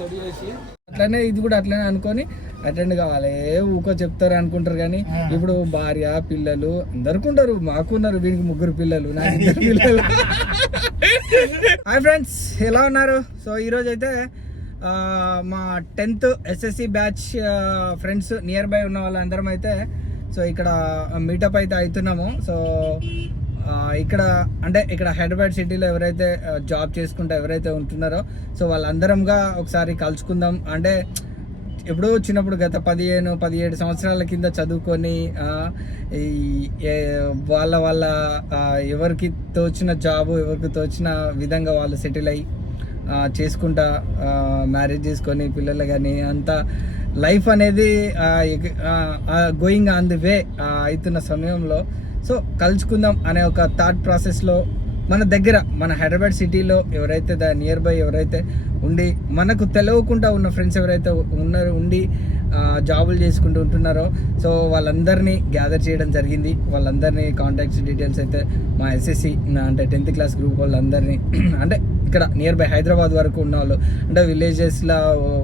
Set చేసి అట్లనే ఇది కూడా అట్లనే అనుకొని అటెండ్ కావాలి. ఊకో చెప్తారు అనుకుంటారు కానీ ఇప్పుడు భార్య పిల్లలు అందరికి ఉంటారు. మాకున్నారు, వీనికి 3 పిల్లలు, నాకు 2 పిల్లలు. హాయ్ ఫ్రెండ్స్, ఎలా ఉన్నారు? సో ఈరోజు అయితే మా 10th SSC batch friends near by ఉన్న వాళ్ళందరం అయితే సో ఇక్కడ మీటప్ అయితే అవుతున్నాము. సో ఇక్కడ అంటే ఇక్కడ హైదరాబాద్ సిటీలో ఎవరైతే జాబ్ చేసుకుంటూ ఎవరైతే ఉంటున్నారో సో వాళ్ళందరంగా ఒకసారి కలుసుకుందాం. అంటే ఎప్పుడో చిన్నప్పుడు గత 15-17 సంవత్సరాల కింద చదువుకొని వాళ్ళ ఎవరికి తోచిన జాబు ఎవరికి తోచిన విధంగా వాళ్ళు సెటిల్ అయ్యి చేసుకుంటా మ్యారేజ్ చేసుకొని పిల్లలు కానీ అంతా లైఫ్ అనేది గోయింగ్ ఆన్ ది వే అవుతున్న సమయంలో సో కలుసుకుందాం అనే ఒక థాట్ ప్రాసెస్లో మన దగ్గర మన హైదరాబాద్ సిటీలో ఎవరైతే నియర్ బై ఎవరైతే ఉండి మనకు తెలియకుండా ఉన్న ఫ్రెండ్స్ ఎవరైతే ఉండి జాబులు చేసుకుంటూ ఉంటున్నారో సో వాళ్ళందరినీ గ్యాదర్ చేయడం జరిగింది. వాళ్ళందరినీ కాంటాక్ట్స్ డీటెయిల్స్ అయితే మా SSC అంటే 10th క్లాస్ గ్రూప్ వాళ్ళందరినీ అంటే ఇక్కడ నియర్ బై హైదరాబాద్ వరకు ఉన్న వాళ్ళు అంటే విలేజెస్లో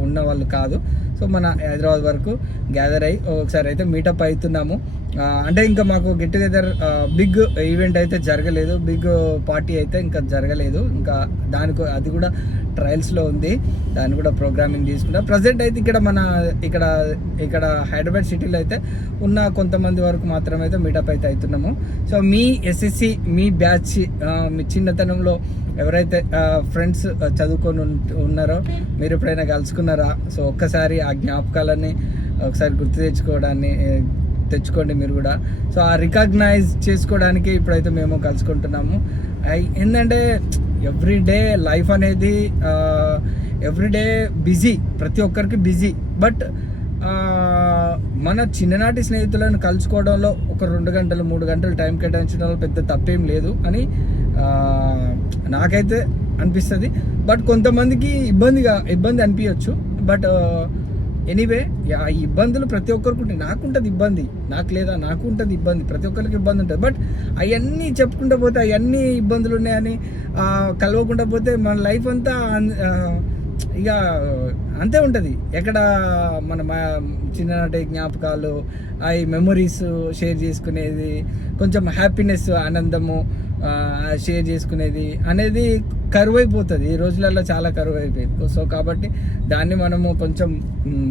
ఉన్న వాళ్ళు కాదు. సో మన హైదరాబాద్ వరకు గ్యాదర్ అయ్యి ఒకసారి అయితే మీటప్ అవుతున్నాము. అంటే ఇంకా మాకు గెట్ టుగెదర్ బిగ్ ఈవెంట్ అయితే జరగలేదు, బిగ్ పార్టీ అయితే ఇంకా జరగలేదు. ఇంకా అది కూడా ట్రయల్స్లో ఉంది, దాన్ని కూడా ప్రోగ్రామింగ్ తీసుకుంటాం. ప్రజెంట్ అయితే ఇక్కడ హైదరాబాద్ సిటీలో అయితే ఉన్న కొంతమంది వరకు మాత్రమే అయితే మీటప్ అయితే అవుతున్నాము. సో మీ SSC మీ బ్యాచ్ మీ చిన్నతనంలో ఎవరైతే ఫ్రెండ్స్ చదువుకొని ఉన్నారో మీరు ఎప్పుడైనా కలుసుకున్నారా? సో ఒక్కసారి ఆ జ్ఞాపకాలని ఒకసారి గుర్తు తెచ్చుకోండి మీరు కూడా. సో ఆ రికగ్నైజ్ చేసుకోవడానికి ఇప్పుడైతే మేము కలుసుకుంటున్నాము. ఏంటంటే ఎవ్రీడే లైఫ్ అనేది ఎవ్రీడే బిజీ, ప్రతి ఒక్కరికి బిజీ. బట్ మన చిన్ననాటి స్నేహితులను కలుసుకోవడంలో ఒక 2 గంటలు 3 గంటలు టైం కేటాయించడంలో పెద్ద తప్పేం లేదు అని నాకైతే అనిపిస్తుంది. బట్ కొంతమందికి ఇబ్బంది అనిపించవచ్చు. బట్ ఎనీవే ఆ ఇబ్బందులు ప్రతి ఒక్కరికి ఉంటాయి. నాకుంటుంది ఇబ్బంది, నాకు ఉంటుంది ఇబ్బంది, ప్రతి ఒక్కరికి ఇబ్బంది ఉంటుంది. బట్ అవన్నీ చెప్పుకుంటూ పోతే అవన్నీ ఇబ్బందులు ఉన్నాయని కలవకుండా పోతే మన లైఫ్ అంతా ఇక అంతే ఉంటుంది. ఎక్కడ మన చిన్ననాటి జ్ఞాపకాలు అవి మెమొరీస్ షేర్ చేసుకునేది, కొంచెం హ్యాపీనెస్ ఆనందము షేర్ చేసుకునేది అనేది కరువైపోతుంది. ఈ రోజులలో చాలా కరువైపోయింది. సో కాబట్టి దాన్ని మనము కొంచెం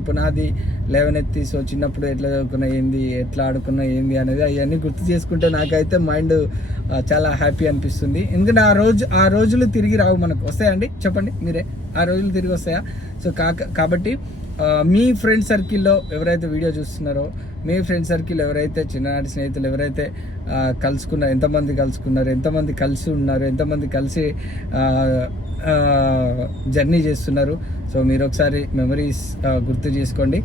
పునాది లేవనెత్తి సో చిన్నప్పుడు ఎట్లా చదువుకున్నా ఏంది, ఎట్లా ఆడుకున్నా ఏంది అనేది అవన్నీ గుర్తు చేసుకుంటే నాకైతే మైండ్ చాలా హ్యాపీ అనిపిస్తుంది. ఎందుకంటే ఆ రోజులు తిరిగి రావు మనకు. వస్తాయండి చెప్పండి మీరే, ఆ రోజులు తిరిగి వస్తాయా? సో కాబట్టి మీ ఫ్రెండ్ సర్కిల్లో ఎవరైతే వీడియో చూస్తున్నారో, మీ ఫ్రెండ్ సర్కిల్ ఎవరైతే చిన్ననాటి స్నేహితులు ఎవరైతే కలుసుకున్నారు, ఎంతమంది కలుసుకున్నారు, ఎంతమంది కలిసి ఉన్నారు, ఎంతమంది కలిసి జర్నీ చేస్తున్నారు. సో మీరు ఒకసారి మెమరీస్ గుర్తు చేసుకోండి.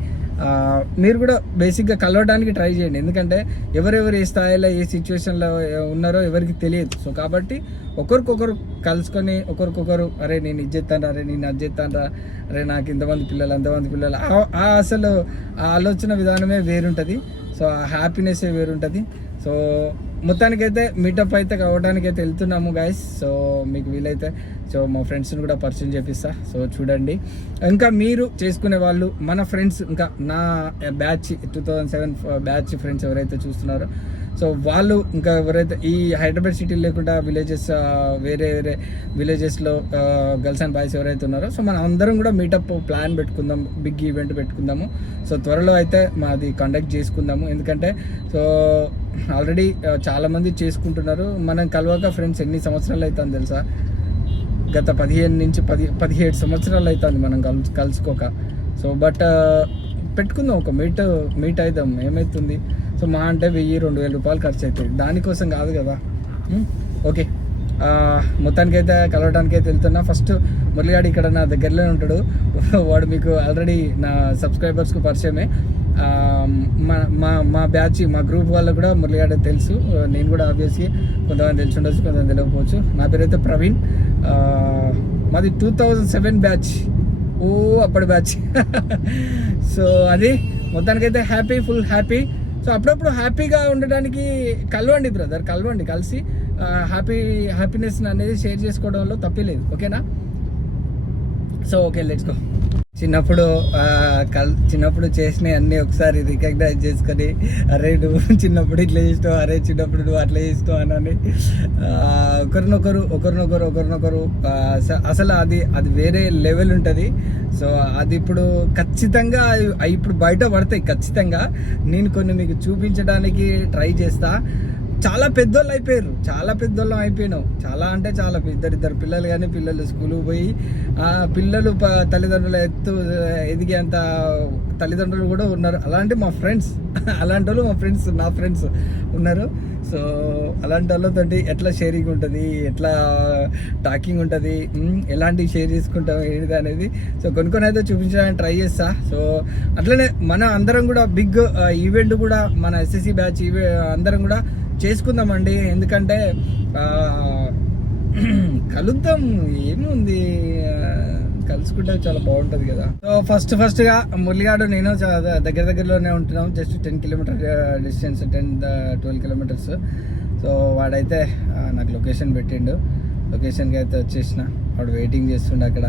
మీరు కూడా బేసిక్గా కలవడానికి ట్రై చేయండి. ఎందుకంటే ఎవరెవరు ఏ స్థాయిలో ఏ సిచ్యువేషన్లో ఉన్నారో ఎవరికి తెలియదు. సో కాబట్టి ఒకరికొకరు కలుసుకొని ఒకరికొకరు అరే నేను ఇది చేస్తాను, అరే నేను అది చేస్తాను, అరే నాకు ఇంతమంది పిల్లలు అంతమంది పిల్లలు అసలు ఆ ఆలోచన విధానమే వేరుంటుంది. సో ఆ హ్యాపీనెస్సే వేరుంటుంది. సో మొత్తానికైతే మీటప్ అయితే కావడానికైతే వెళ్తున్నాము గైస్. సో మీకు వీలైతే సో మా ఫ్రెండ్స్ని కూడా పరిచయం చేపిస్తా. సో చూడండి, ఇంకా మీరు చేసుకునే వాళ్ళు మన ఫ్రెండ్స్ ఇంకా నా బ్యాచ్ 2007 బ్యాచ్ ఫ్రెండ్స్ ఎవరైతే చూస్తున్నారో సో వాళ్ళు ఇంకా ఎవరైతే ఈ హైదరాబాద్ సిటీ లేకుండా విలేజెస్ వేరే విలేజెస్లో గర్ల్స్ అండ్ బాయ్స్ ఎవరైతే ఉన్నారో సో మనం అందరం కూడా మీటప్ ప్లాన్ పెట్టుకుందాం, బిగ్ ఈవెంట్ పెట్టుకుందాము. సో త్వరలో అయితే మాది కండక్ట్ చేసుకుందాము. ఎందుకంటే సో ఆల్రెడీ చాలామంది చేసుకుంటున్నారు. మనం కలవక ఫ్రెండ్స్ ఎన్ని సంవత్సరాలు అవుతుంది తెలుసా? గత 17 సంవత్సరాలు అవుతుంది మనం కలుసుకోక. సో బట్ పెట్టుకుందాం, ఒక మీట్ అవుదాం, ఏమవుతుంది? సో మా అంటే 1000-2000 రూపాయలు ఖర్చు అవుతుంది, దానికోసం కాదు కదా. ఓకే, మొత్తానికైతే కలవడానికి అయితే వెళ్తున్నా. ఫస్ట్ మురళిగాడు ఇక్కడ నా దగ్గరలోనే ఉంటాడు. వాడు మీకు ఆల్రెడీ నా సబ్స్క్రైబర్స్కు పరిచయమే. మా బ్యాచ్ మా గ్రూప్ వాళ్ళకు కూడా మురళిగాడు తెలుసు. నేను కూడా ఆబ్వియస్లీ కొంతమంది తెలిసి ఉండొచ్చు, కొంతమంది తెలియకపోవచ్చు. నా పేరైతే ప్రవీణ్. మాది 2007 బ్యాచ్, అప్పటి బ్యాచ్. సో అది మొత్తానికైతే ఫుల్ హ్యాపీ. సో అప్పుడప్పుడు హ్యాపీగా ఉండడానికి కలవండి బ్రదర్, కలిసి హ్యాపీనెస్ అనేది షేర్ చేసుకోవడంలో తప్పే లేదు. ఓకేనా? So okay, let's go. చిన్నప్పుడు చేసిన అన్ని ఒకసారి రికగ్నైజ్ చేసుకొని, అరే నువ్వు చిన్నప్పుడు ఇట్లా చేస్తావు, అరే చిన్నప్పుడు నువ్వు అట్లా చేస్తావు అని ఒకరినొకరు అసలు అది వేరే లెవెల్ ఉంటుంది. సో అది ఇప్పుడు ఖచ్చితంగా ఇప్పుడు బయట పడతాయి ఖచ్చితంగా. నేను కొన్ని మీకు చూపించడానికి ట్రై చేస్తా. చాలా పెద్దోళ్ళు అయిపోయినాం. చాలా అంటే చాలా ఇద్దరు పిల్లలు, కానీ పిల్లలు స్కూల్కి పోయి పిల్లలు తల్లిదండ్రుల ఎదిగేంత తల్లిదండ్రులు కూడా ఉన్నారు. అలాంటి మా ఫ్రెండ్స్ నా ఫ్రెండ్స్ ఉన్నారు. సో అలాంటి వాళ్ళతోటి ఎట్లా షేరింగ్ ఉంటుంది, ఎట్లా టాకింగ్ ఉంటుంది, ఎలాంటివి షేర్ చేసుకుంటాం ఏంటిది అనేది సో కొన్ని అయితే చూపించడానికి ట్రై చేస్తా. సో అట్లనే మన అందరం కూడా బిగ్ ఈవెంట్ కూడా మన ఎస్ఎస్సి బ్యాచ్ అందరం కూడా చేసుకుందామండి. ఎందుకంటే కలుద్దాం, ఏముంది, కలుసుకుంటే చాలా బాగుంటుంది కదా. సో ఫస్ట్గా మురళిగాడు నేను దగ్గరలోనే ఉంటున్నాం. Just 10 kilometer distance, 10-12 kilometers. So వాడైతే నాకు లొకేషన్ పెట్టిండు. లొకేషన్కి అయితే వచ్చేసిన. వాడు వెయిటింగ్ చేస్తుండే అక్కడ.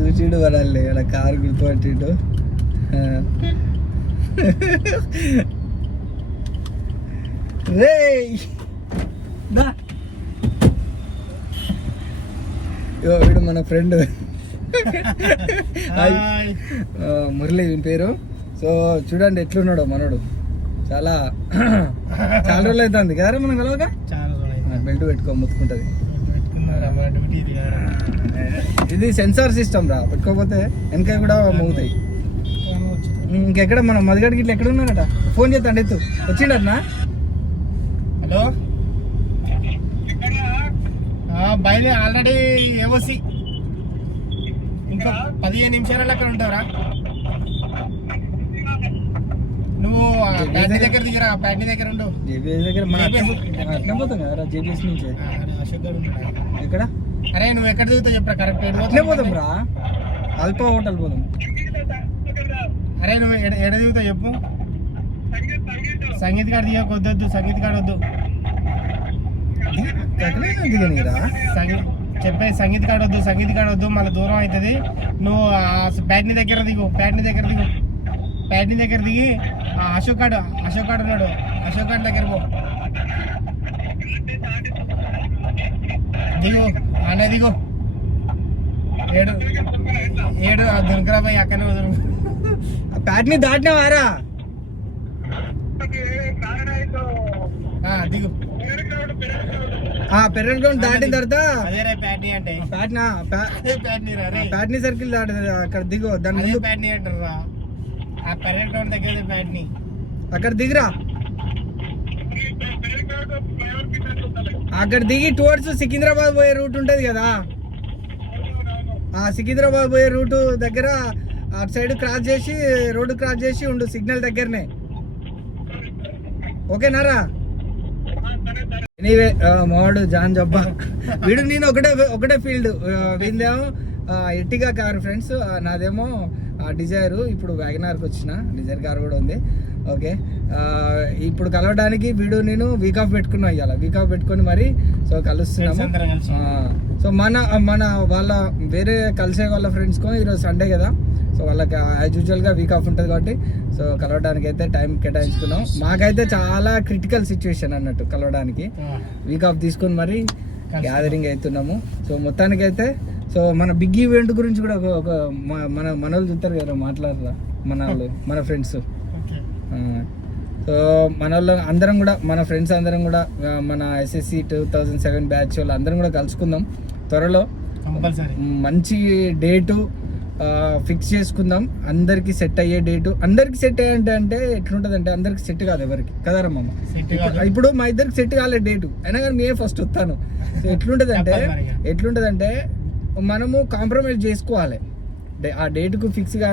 చూసిండు వడాలి, అక్కడ కారు గుర్తుపట్టిండు. రే వీడు మన ఫ్రెండ్ మురళి వీని పేరు. సో చూడండి ఎట్లున్నాడు మనోడు. చాలా రోజులు అవుతుంది కదా మనం కలవగా. బెల్ట్ పెట్టుకో, ముత్తుకుంటుంది. ఇది సెన్సార్ సిస్టమ్ రా, పెట్టుకోకపోతే వెనక కూడా మోగుతాయి. ఇంకెక్కడ మనం మదిగడికి ఇట్లా ఎక్కడ ఉన్నారట, ఫోన్ చేస్తాండి, ఎత్తు. వచ్చిండటనా? హలో, బయలు ఆల్రెడీ ఏవోసి ఇంకా 15 నిమిషాలలో అక్కడ ఉంటారా? నువ్వు ప్యాట్నీ దగ్గర దిగరా, ప్యాట్నీ దగ్గర ఉండు. జేబీఎస్ దగ్గర పోతాం కదా, జేబీఎస్ నుంచి. అశోక్ గారు ఎక్కడ? అరే నువ్వు ఎక్కడ దిగుతావు చెప్పరా, కరెక్ట్ ఎట్లే పోతాం రా, అల్ప హోటల్ పోదాం. అరే నువ్వు ఎడ దిగుతావు చెప్పు. సంగీత్ గారు దిగకొద్దొద్దు, సంగీత్ గారు వద్దు. చెప్పే సంగీత్ కాడ వద్దు, మళ్ళీ దూరం అవుతుంది. నువ్వు ప్యాట్నీ దగ్గర దిగు. ప్యాట్నీ దగ్గర దిగి అశోక్ గాడు ఉన్నాడు, అశోక్ గాడి దగ్గర పో. దిగు అనే దిగు. ఏడు దుర్గరాబాయి అక్కనే వదులు. ప్యాట్నీ దాటినావారా? దిగు. పెరల్ గ్రౌండ్ దాటిన తర్వాత ప్యాట్నీ సర్కిల్ దాటి అక్కడ దిగు. దాని ప్యాట్నీ అంటారా? ఆ పెరల్ గ్రౌండ్ దగ్గర ప్యాట్నీ, అక్కడ దిగిరా. అక్కడ దిగి టువర్డ్స్ సికింద్రాబాద్ పోయే రూట్ ఉంటది కదా, ఆ సికింద్రాబాద్ పోయే రూట్ దగ్గర అటు సైడ్ రోడ్డు క్రాస్ చేసి ఉండు, సిగ్నల్ దగ్గరనే. ఓకేనారా? ఎనీవే మావాడు జాన్ జబ్బా, వీడు నేను ఒకటే ఫీల్డ్. వీందేమో ఎర్టిగా కారు ఫ్రెండ్స్, నాదేమో డిజైర్. ఇప్పుడు వ్యాగనార్కి వచ్చిన, డిజైర్ కారు కూడా ఉంది. ఓకే, ఇప్పుడు కలవడానికి వీడు నేను వీక్ ఆఫ్ పెట్టుకున్నాం, ఇవాళ వీక్ ఆఫ్ పెట్టుకొని మరి సో కలుస్తున్నాము. సో మన వాళ్ళ వేరే కలిసే వాళ్ళ ఫ్రెండ్స్కో ఈరోజు సండే కదా, సో వాళ్ళకి యాజ్ యూజువల్గా వీక్ ఆఫ్ ఉంటుంది కాబట్టి సో కలవడానికి అయితే టైం కేటాయించుకున్నాం. మాకైతే చాలా క్రిటికల్ సిచ్యువేషన్ అన్నట్టు కలవడానికి, వీక్ ఆఫ్ తీసుకొని మరి గ్యాదరింగ్ అవుతున్నాము. సో మొత్తానికి అయితే సో మన బిగ్ ఈవెంట్ గురించి కూడా ఒక మన వాళ్ళు చూస్తారు కదా, మాట్లాడరా మన ఫ్రెండ్స్. సో మన వాళ్ళు అందరం కూడా, మన ఫ్రెండ్స్ అందరం కూడా, మన ఎస్ఎస్సి 2007 బ్యాచ్ వాళ్ళు అందరం కూడా కలుసుకుందాం త్వరలో. మంచి డేటు ఫిక్స్ చేసుకుందాం, అందరికి సెట్ అయ్యే డేటు. అందరికి సెట్ అయ్యే అంటే ఎట్లుంటది అంటే, అందరికి సెట్ కాదు ఎవరికి కదరా మామ. ఇప్పుడు మా ఇద్దరికి సెట్ కాలేదు డేటు, అయినా కానీ మేమే ఫస్ట్ వస్తాను. సో ఎట్లుంటది అంటే మనము కాంప్రమైజ్ చేసుకోవాలి. ఆ డేట్కు ఫిక్స్గా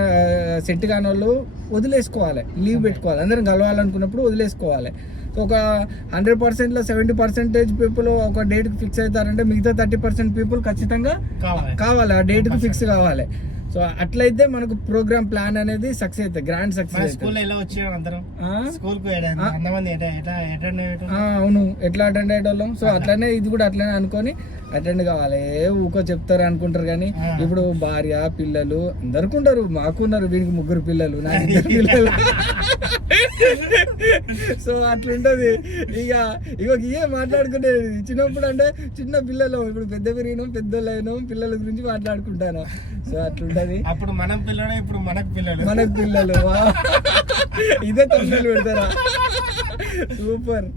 సెట్ కాని వాళ్ళు వదిలేసుకోవాలి, లీవ్ పెట్టుకోవాలి. అందరం కలవాలనుకున్నప్పుడు వదిలేసుకోవాలి. సో ఒక 100%లో 70% పీపుల్ ఒక డేట్కి ఫిక్స్ అవుతారంటే మిగతా 30% పీపుల్ ఖచ్చితంగా కావాలి, ఆ డేట్కి ఫిక్స్ కావాలి. సో అట్లయితే మనకు ప్రోగ్రామ్ ప్లాన్ అనేది సక్సెస్ అవుతుంది, గ్రాండ్ సక్సెస్ అవుతుంది. స్కూల్లో ఎలా వచ్చాం అందరం స్కూల్ కు అంతమంది అవును, ఎట్లా అటెండ్ అయ్యేటోళ్ళం. సో అట్లనే ఇది కూడా అట్లనే అనుకొని అటెండ్ కావాలి. ఊకో చెప్తారు అనుకుంటారు కానీ ఇప్పుడు భార్య పిల్లలు అందరికి ఉంటారు. మాకున్నారు, వీడికి 3 పిల్లలు, నాకు 2 పిల్లలు. సో అట్లుంటది. ఇక ఇవే మాట్లాడుకునేది చిన్నప్పుడు. అంటే చిన్న పిల్లలు, ఇప్పుడు పెద్ద పెరిగినాం, పెద్దోళ్ళు అయినాం, పిల్లల గురించి మాట్లాడుకుంటాను. సో అట్లుంటది. అప్పుడు మనం పిల్లలు, ఇప్పుడు మనకు పిల్లలు. ఇదే తొందరలు పెడతారా, సూపర్.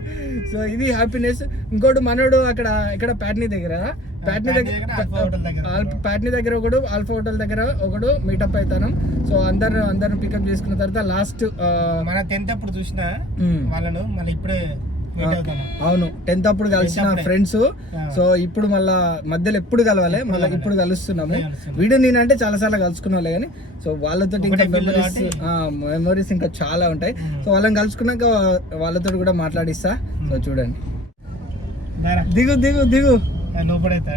సో ఇది హ్యాపీనెస్. ఇంకోటి మనోడు అక్కడ ఇక్కడ ప్యాట్నీ దగ్గర ఒకడు, ఆల్ఫా హోటల్ దగ్గర ఒకడు మీటప్ అవుతాను. సో అందరం పికప్ చేసుకున్న తర్వాత లాస్ట్ మన 10th అప్పుడు చూసిన వాళ్ళను మళ్ళీ ఇప్పుడే అవును 10th అప్పుడు కలిసిన ఫ్రెండ్స్. సో ఇప్పుడు మళ్ళా మధ్యలో ఎప్పుడు కలవాలి, మళ్ళీ ఇప్పుడు కలుస్తున్నాము. వీడియో నేనంటే చాలా సార్లు కలుసుకున్నా కానీ సో వాళ్ళతో ఇంకా మెమరీస్ ఇంకా చాలా ఉంటాయి. సో వాళ్ళని కలుసుకున్నాక వాళ్ళతో కూడా మాట్లాడిస్తా. సో చూడండి, దిగు దిగు దిగు లోపడైతే.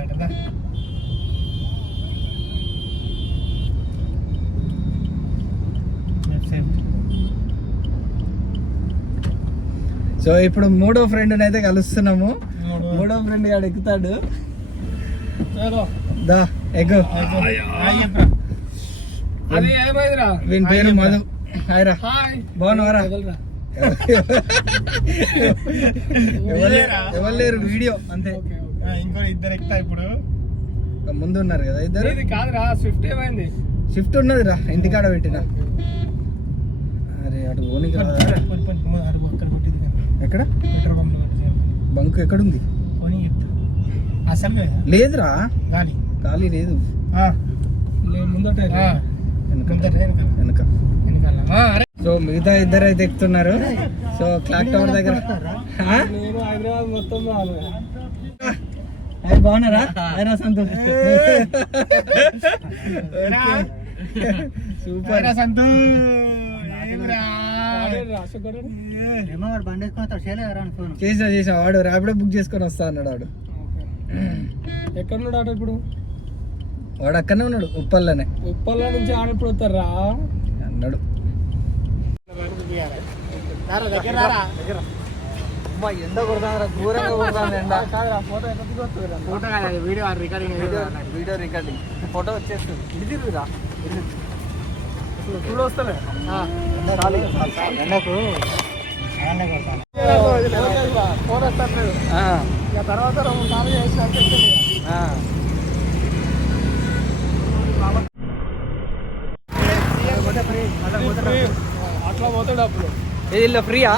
సో ఇప్పుడు 3వ ఫ్రెండ్ అయితే కలుస్తున్నాము. 3వ ఫ్రెండ్ గాడు ఎక్కుతాడు. దా ఎగ్గు. వీని పేరు మధు. హాయ్ రా, బాగున్నావరా? ఎవరు లేరు, వీడియో అంతే. ఇంకో 2 ఎక్కుతా. ఇప్పుడు ముందు ఉన్నారు కదా ఇద్దరు. కాదురా, స్విఫ్ట్ ఏమైంది? షిఫ్ట్ ఉన్నది రా, ఇంటికాడ పెట్టినా. అరే అటు ఓనికి ఎక్కడ బంక్ ఎక్కడుంది? అసలు లేదురా, ఖాళీ లేదు. వెనక. సో మిగతా 2 అయితే ఎక్కుతున్నారు. సో క్లాక్ టవర్ దగ్గర. బాగున్నారా? సంతోష్ సూపర్. చేసా వాడు ర్యాపిడో బుక్ చేసుకొని వస్తా అన్నాడు. వాడు ఎక్కడున్నాడు ఇప్పుడు? వాడు అక్కడనే ఉన్నాడు, ఉప్పల్ల నుంచి ఆడ ఎప్పుడు వస్తారా అన్నాడు. ఎండ కొడతారా, దూరంగా కొడతాను ఎండ. వీడియో రికార్డింగ్ ఫోటో వచ్చేస్తుంది. ఇది తిరుగురా చూడు వస్తానే ఎండకు ఫోన్ వస్తలేదు. ఇక తర్వాత 2 సార్లు చేసి అట్లా పోతాడు అప్పుడు. ఇది ఫ్రీయా?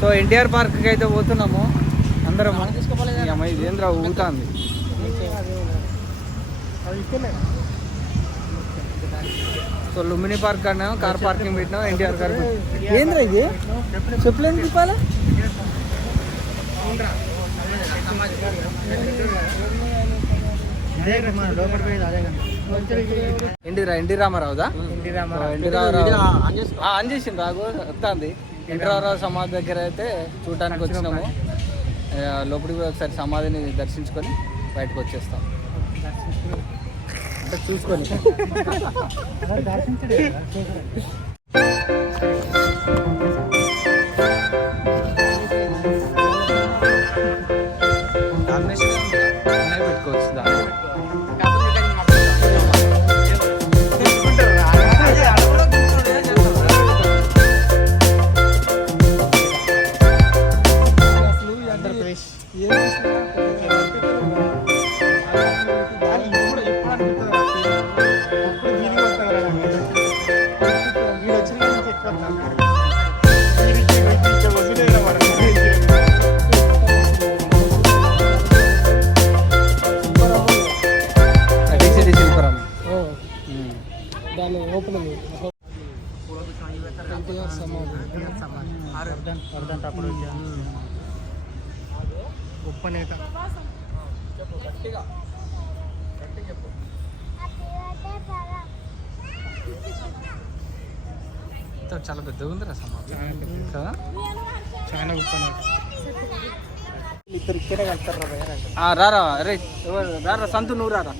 సో ఎన్టీఆర్ పార్క్కి అయితే పోతున్నాము అందరము. ఇదేంద్ర ఊగుతుంది. సో లుంబిని పార్క్ అన్నా కార్ పార్కింగ్ పెట్టినాం, ఎన్టీఆర్ పార్క్. ఏంద్రా ఇది చెప్పలేని తిప్పాలా? ఎన్టీ రామారావుదా? ఎన్టీ రామారావు ఆన్ చేసింది రాగు వస్తుంది. ఎన్టీ రామారావు సమాధి దగ్గర అయితే చూడటానికి వచ్చినాము. లోపలికి ఒకసారి సమాధిని దర్శించుకొని బయటకు వచ్చేస్తాం. అంటే చూసుకొని పెట్టుకోవచ్చు. చాలా పెద్దగా ఉంది రా సమాధి కదా. చాలా గొప్ప ఇద్దరు ఇక్కడే కలుస్తారు రా భయ్య అంటే. రారా అరే ఎవరు రారా సంతు నువ్వు రారా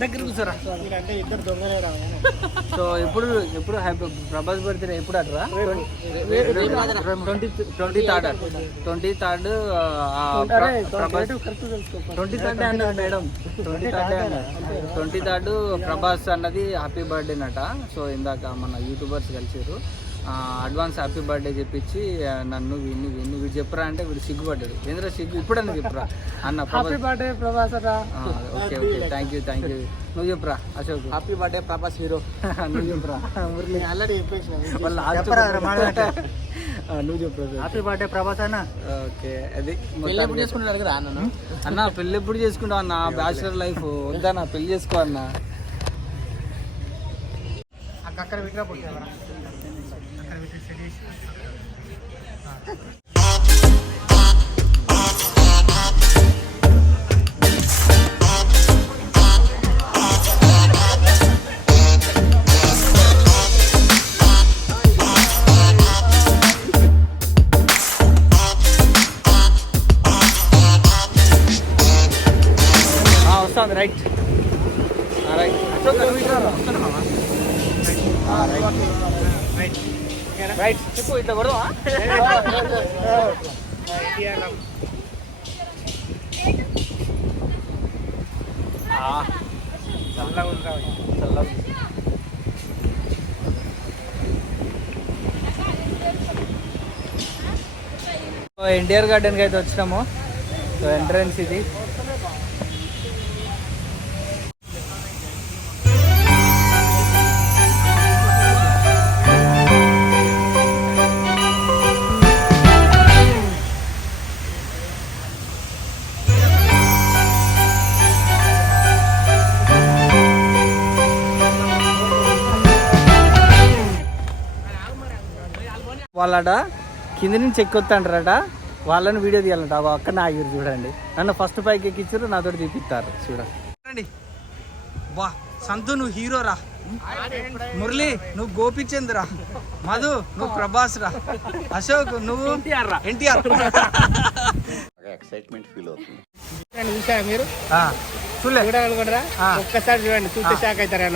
దగ్గర కూర్చోరా. మీరంటే ఇద్దరు దొంగలే రా భయ్య. సో ఎప్పుడు ఎప్పుడు హ్యాపీ ప్రభాస్ బర్త్డే ఎప్పుడు అట్రా 23rd ప్రభాస్ 23rd అన్నది మేడం 23rd ప్రభాస్ అన్నది హ్యాపీ బర్త్డే నట. సో ఇందాక మన యూట్యూబర్స్ కలిసారు, అడ్వాన్స్ హ్యాపీ బర్త్డే చెప్పించి నన్ను వీడు చెప్పరా అంటే వీడు సిగ్గుపడ్డాడు. ఏంద్రా సిగ్గు ఇప్పుడన్నా చెప్పురా అన్న హ్యాపీ బర్త్డే ప్రభాస్ అట. ఓకే ఓకే థ్యాంక్ యూ నువ్వు చెప్పురా Ashok. Happy birthday Prabhas hero. నువ్వు చెప్పురా మురళి ఆల్రెడీ చెప్పేసిన. నువ్వు చెప్పు హ్యాపీ బర్త్డే ప్రభాస్ అన్న. ఓకే అది పెళ్ళి ఎప్పుడు చేసుకుంటాడు కదా అన్న. అన్న పెళ్ళి ఎప్పుడు చేసుకుంటావు అన్న, బ్యాచులర్ లైఫ్ వద్దన్నా పెళ్లి చేసుకో అన్న. అక్కడ విగ్రహ పుట్టావరా అక్కడ విగ్రహ సెట్ చేసి. వస్తుంది రైట్ రైట్ రైట్ చెప్పు ఇట్లా కొడదామా. చల్లగా ఉంటా చల్లగా ఎన్టీఆర్ గార్డెన్కి అయితే వచ్చినాము. సో ఎంట్రన్స్ ఇది. వాళ్ళట కింద నుంచి ఎక్కొత్తాంటారట, వాళ్ళని వీడియో తీయాలంట. అక్కడ ఆగిరు చూడండి, నన్ను ఫస్ట్ పైకి ఎక్కించారు, నాతో తీపిస్తారు చూడండి. బా సంతు నువ్వు హీరో రా, మురళి నువ్వు గోపిచంద్ రా, మధు నువ్వు ప్రభాస్ రా, అశోక్ నువ్వు ఎన్టీఆర్. ఎక్సైట్మెంట్ ఫీల్ అవుతుంది. చూసారా మీరు చూడలే చూడాలనుకుంటారా? ఒక్కసారి చూడండి, చూస్తే షాక్ అవుతారా.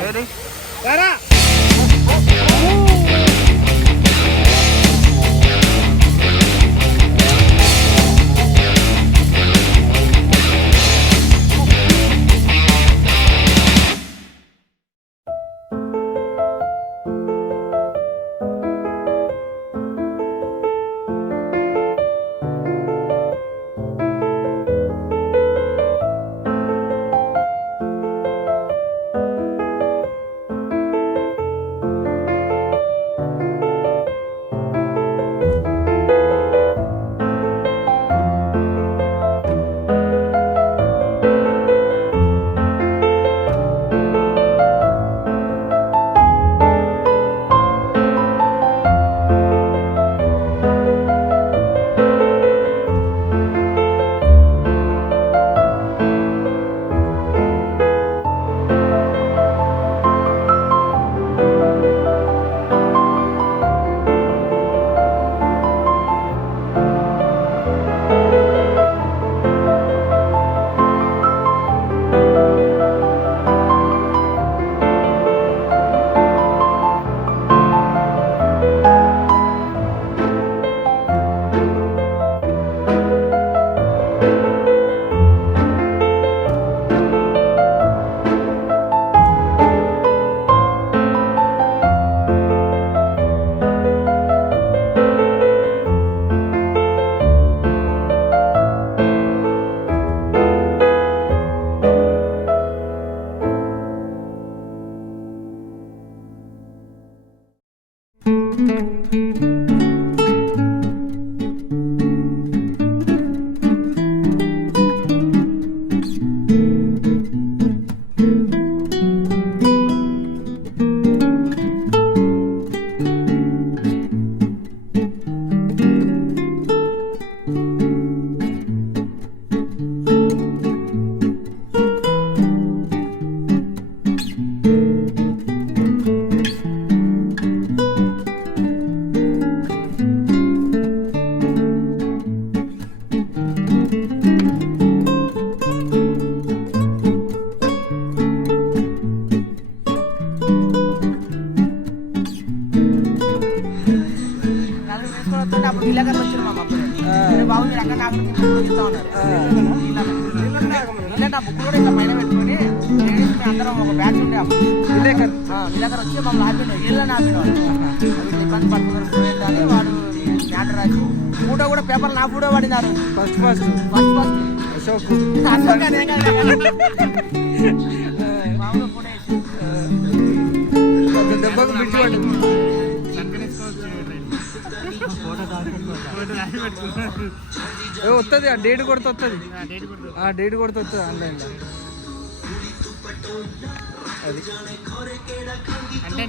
అక్కడ నాకు ఇస్తా ఉన్నారు ఇలాంటి ఆ బుక్ కూడా ఇట్లా పైన పెట్టుకొని లేడీస్ అందరం ఒక బ్యాచ్ ఉండే విలేకర్ వచ్చి మమ్మల్ని ఆపిండు వీళ్ళని ఆపినవాడు ఇబ్బంది పడుతున్నారు అని వాడు మ్యాటర్ రాసి ఫోటో కూడా పేపర్ నా ఫోటో పడినారు ఫస్ట్ అశోక్ మామూలు ఫోటో దెబ్బకు పిచ్చి పట్టింది. వస్తుంది ఆ డేట్ కొడితే వస్తుంది ఆ డేట్ కొడితే వస్తుంది ఆన్లైన్లో అది అంటే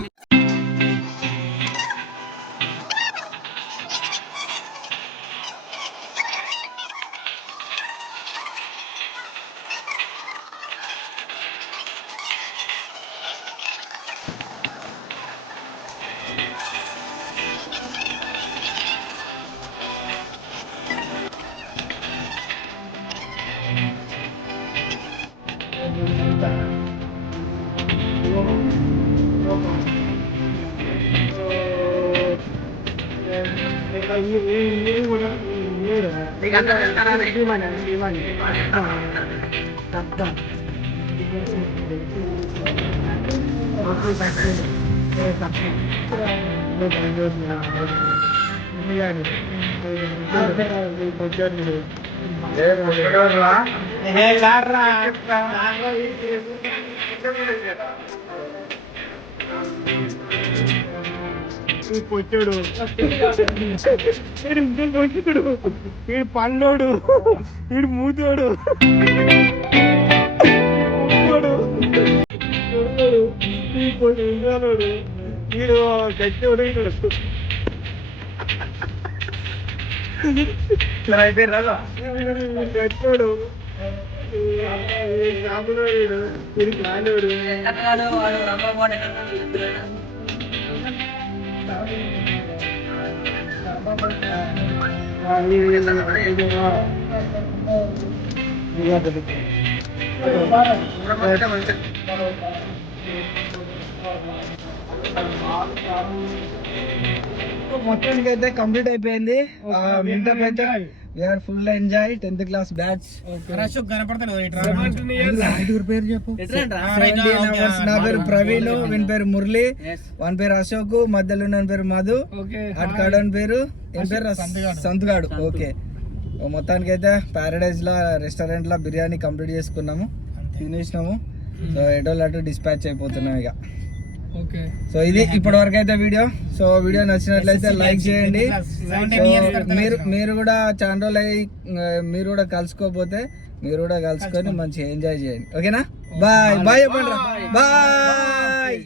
పొచ్చాడు వీడు పండ్లోడు వీడు మూతోడు వీడు గట్టి గట్టోడు వీడు కాలోడు మొత్తానికి అయితే కంప్లీట్ అయిపోయింది. Full enjoy 10th class batch. ఐదుగురు పేరు చెప్పు. నా పేరు ప్రవీణ్, వీని పేరు మురళి, వాని పేరు అశోక్, మధ్యలో ఉన్న పేరు మధు, అటుకాడని పేరు ఏం పేరు సంతుగాడు. ఓకే, మొత్తానికి అయితే ప్యారడైజ్ లా రెస్టారెంట్ లా బిర్యానీ కంప్లీట్ చేసుకున్నాము, తినేసినాము. సో ఎటోళ్ళు డిస్పాచ్ అయిపోతున్నాం ఇక. సో ఇది ఇప్పటి వరకు అయితే వీడియో. సో వీడియో నచ్చినట్లయితే లైక్ చేయండి. మీరు కూడా చాలా రోజులు మీరు కూడా కలుసుకోకపోతే మీరు కూడా కలుసుకొని మంచిగా ఎంజాయ్ చేయండి. ఓకేనా? బాయ్ బాయ్ చెప్పండి. బాయ్.